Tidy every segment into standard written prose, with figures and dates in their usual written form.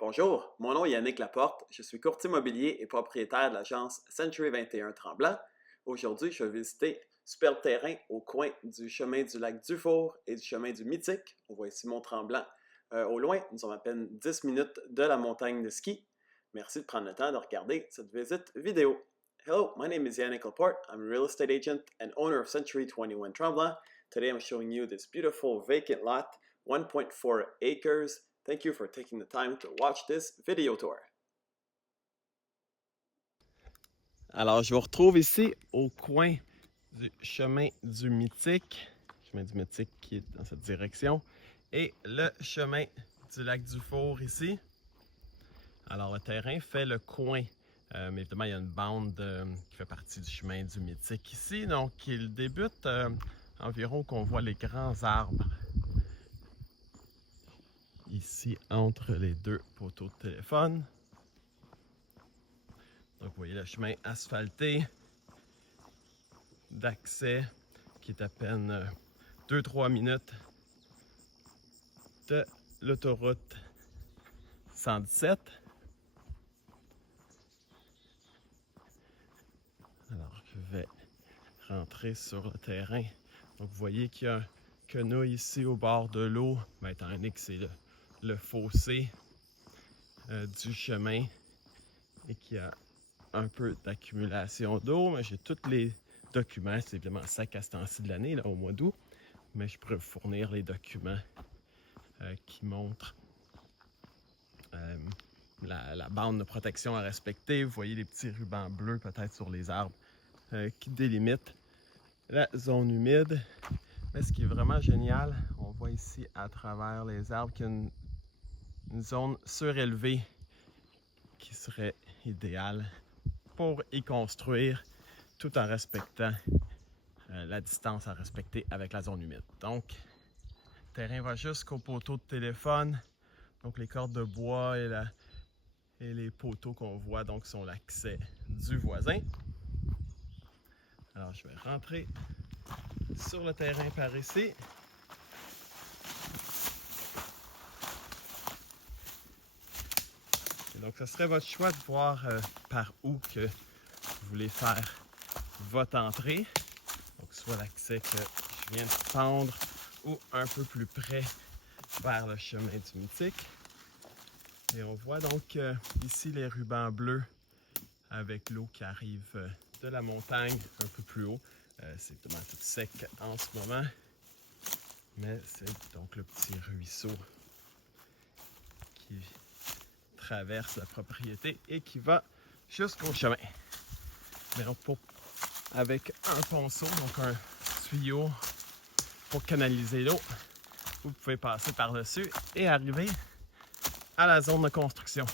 Bonjour, mon nom est Yannick Laporte, je suis courtier immobilier et propriétaire de l'agence Century 21 Tremblant. Aujourd'hui, je vais visiter superbe terrain au coin du chemin du lac Dufour et du chemin du Mythique. On voit ici Mont-Tremblant. Au loin, nous sommes à peine 10 minutes de la montagne de ski. Merci de prendre le temps de regarder cette visite vidéo. Hello, my name is Yannick Laporte. I'm a real estate agent and owner of Century 21 Tremblant. Today I'm showing you this beautiful vacant lot, 1.4 acres. Thank you for taking the time to watch this video tour. Alors, je vous retrouve ici au coin du chemin du Mythique qui est dans cette direction, et le chemin du lac Dufour ici. Alors, le terrain fait le coin, mais évidemment, il y a une bande qui fait partie du chemin du Mythique ici. Donc, il débute environ qu'on voit les grands arbres ici entre les deux poteaux de téléphone. Donc, vous voyez le chemin asphalté d'accès qui est à peine 2-3 minutes de l'autoroute 117. Alors, je vais rentrer sur le terrain. Donc, vous voyez qu'il y a un canot ici au bord de l'eau, étant donné que c'est le fossé du chemin et qu'il y a un peu d'accumulation d'eau, mais j'ai tous les documents. C'est évidemment sec à ce temps-ci de l'année, là, au mois d'août, mais je pourrais vous fournir les documents qui montrent la bande de protection à respecter. Vous voyez les petits rubans bleus peut-être sur les arbres qui délimitent la zone humide. Mais ce qui est vraiment génial, on voit ici à travers les arbres qu'il y a une zone surélevée qui serait idéale pour y construire tout en respectant la distance à respecter avec la zone humide. Donc, le terrain va jusqu'au poteau de téléphone. Donc, les cordes de bois et les poteaux qu'on voit donc sont l'accès du voisin. Alors, je vais rentrer sur le terrain par ici. Et donc, ce serait votre choix de voir par où que vous voulez faire votre entrée. Donc, soit l'accès que je viens de prendre ou un peu plus près vers le chemin du Mythique. Et on voit donc ici les rubans bleus avec l'eau qui arrive de la montagne un peu plus haut. C'est vraiment tout sec en ce moment, mais c'est donc le petit ruisseau qui traverse la propriété et qui va jusqu'au chemin. Mais donc avec un ponceau, donc un tuyau pour canaliser l'eau, vous pouvez passer par-dessus et arriver à la zone de construction.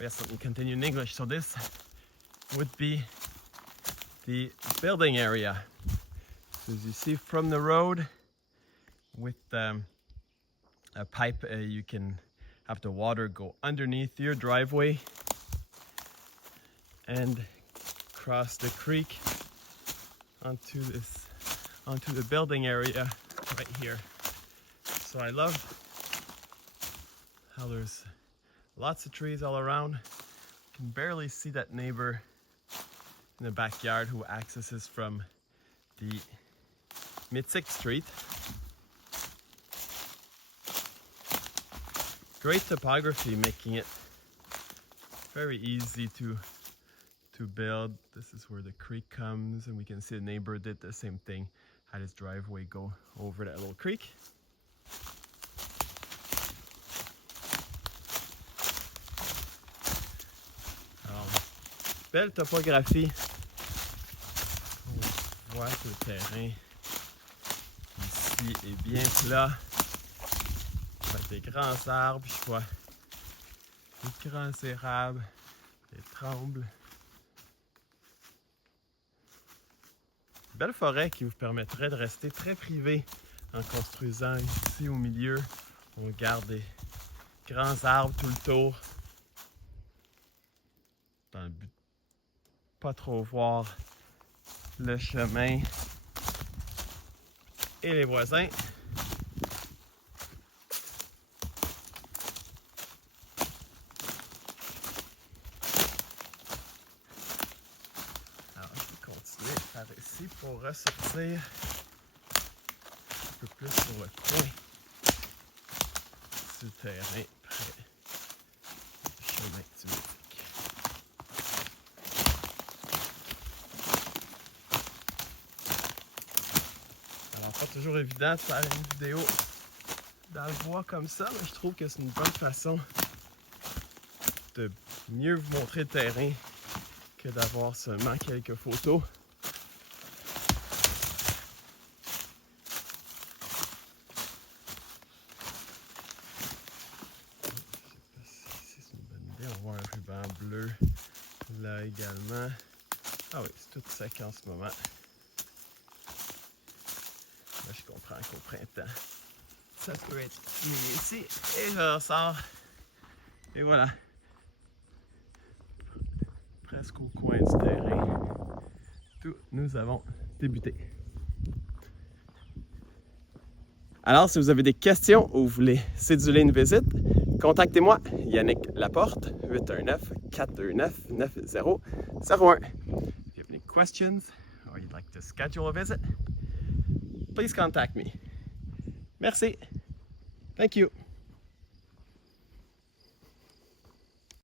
Yes, let me continue in English. So this would be the building area. So as you see from the road, with a pipe, you can have the water go underneath your driveway and cross the creek onto the building area right here. So I love how there's lots of trees all around. You can barely see that neighbor in the backyard who accesses from the Mythique Street. Great topography, making it very easy to build. This is where the creek comes, and we can see the neighbor did the same thing, had his driveway go over that little creek. Alors, belle topographie. On voit que le terrain ici est bien plat, avec des grands arbres. Je vois des grands érables, des trembles. Belle forêt qui vous permettrait de rester très privé en construisant ici au milieu. On garde des grands arbres tout le tour, dans le but de pas trop voir le chemin et les voisins. ici pour ressortir un peu plus sur le coin du terrain près du chemin du Mythique. Alors, pas toujours évident de faire une vidéo dans le bois comme ça, mais je trouve que c'est une bonne façon de mieux vous montrer le terrain que d'avoir seulement quelques photos. C'est une bonne idée. On va voir un ruban bleu là également. Ah oui, c'est tout sec en ce moment. Là, je comprends qu'au printemps, ça peut être mieux ici. Et je ressors. Et voilà. Presque au coin du terrain. Nous avons débuté. Alors, si vous avez des questions ou vous voulez céduler une visite, contactez-moi, Yannick Laporte, 819-429-9001. If you have any questions or you'd like to schedule a visit, please contact me. Merci. Thank you.